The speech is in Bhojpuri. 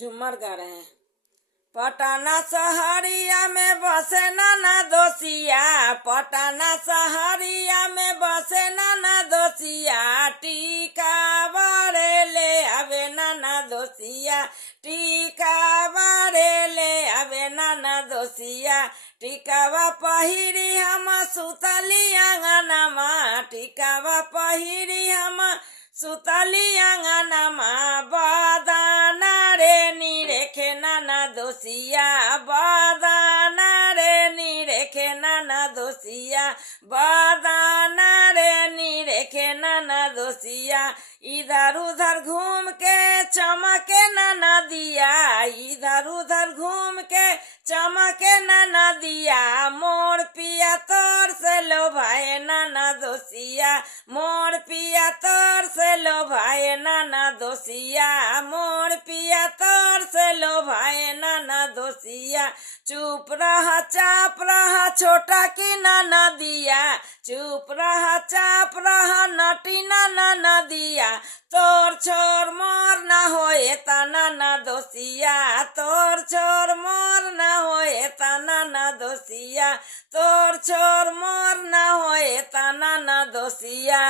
झूमर गा रहे हैं। पटना शहरिया में बसे नाना दोसिया, पटना शहरिया में बसे नाना दोसिया, टीका बारे ले आवे नाना दोसिया, टीका बारे ले आवे नाना दोसिया, टीकावा पहिरी हम सुतली आंगनमा, टीकावा पहिरी हम सुतली आंगनमा, बदाना रे निरेखे नाना दोसिया, बदाना रे निरेखे नाना दोसिया, बदाना रे निरेखे नाना दोसिया, इधर उधर घूम के चमके नाना दिया, इधर उधर घूम के चमके नाना दिया, मोर पिया तोर से लो भाई नाना दोसिया, मोर पिया तोर से लो भाई नाना दोसिया, मोर पिया तोर से लो भाई नाना दोसिया, चुप रहा चाप रहा छोटा की नाना दिया, चुप रहा चाप रहा नटी नाना दिया, तोर छोर मोर ना होए ता नाना दोसिया, तोर छोर मोर ना होए ता नाना दोसिया, तोर छोर मोर ना होए ता नाना दोसिया।